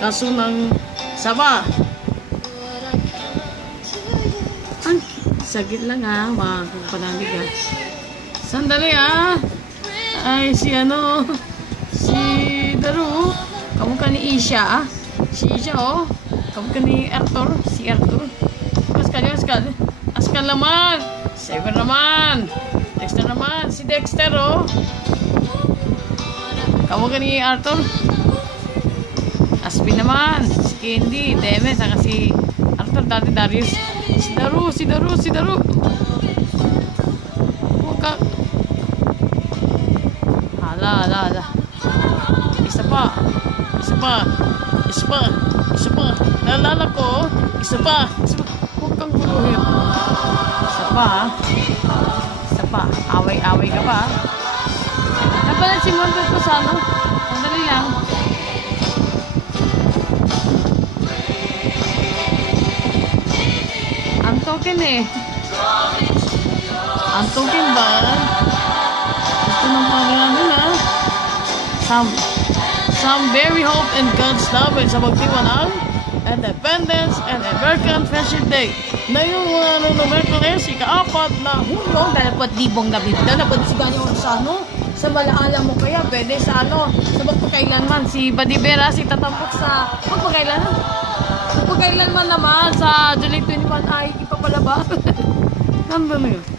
kaso ng Sabah. Ang sagit lang ha, mga kapanalig ha. Sandali ha. Ay, si Daru, kamu ka ni Isha, si Isha oh, kamu ka ni Arthur, si Arthur. Askal naman, Saber naman, Dexter naman, si Dexter oh. Kamu ka ni Arthur, Aspi naman, si Candy, Deme, saka si Arthur, dati Darius, si Daru. Huwag ka. Hala. Isa pa. Naalala ko, isa pa. Huwag kang guluhin. Isa pa. Away ka pa. Napalit si Monte ko sa ano. Sandali lang. Ang token Ang token ba? Gusto ng pangalaman ha. Some very hope in God's love sa magtiwala ng Independence and American Friendship Day. Na yung ng Merkules, ika-4 na Hulyo, dapat libong na bibida, dapat siya nyo sa malaala mo kaya, pwede sa sa magpakailanman, si Badibera, si Tatampok sa magpakailanman naman, sa July 21 ay ipapalaba. Nandun na yun.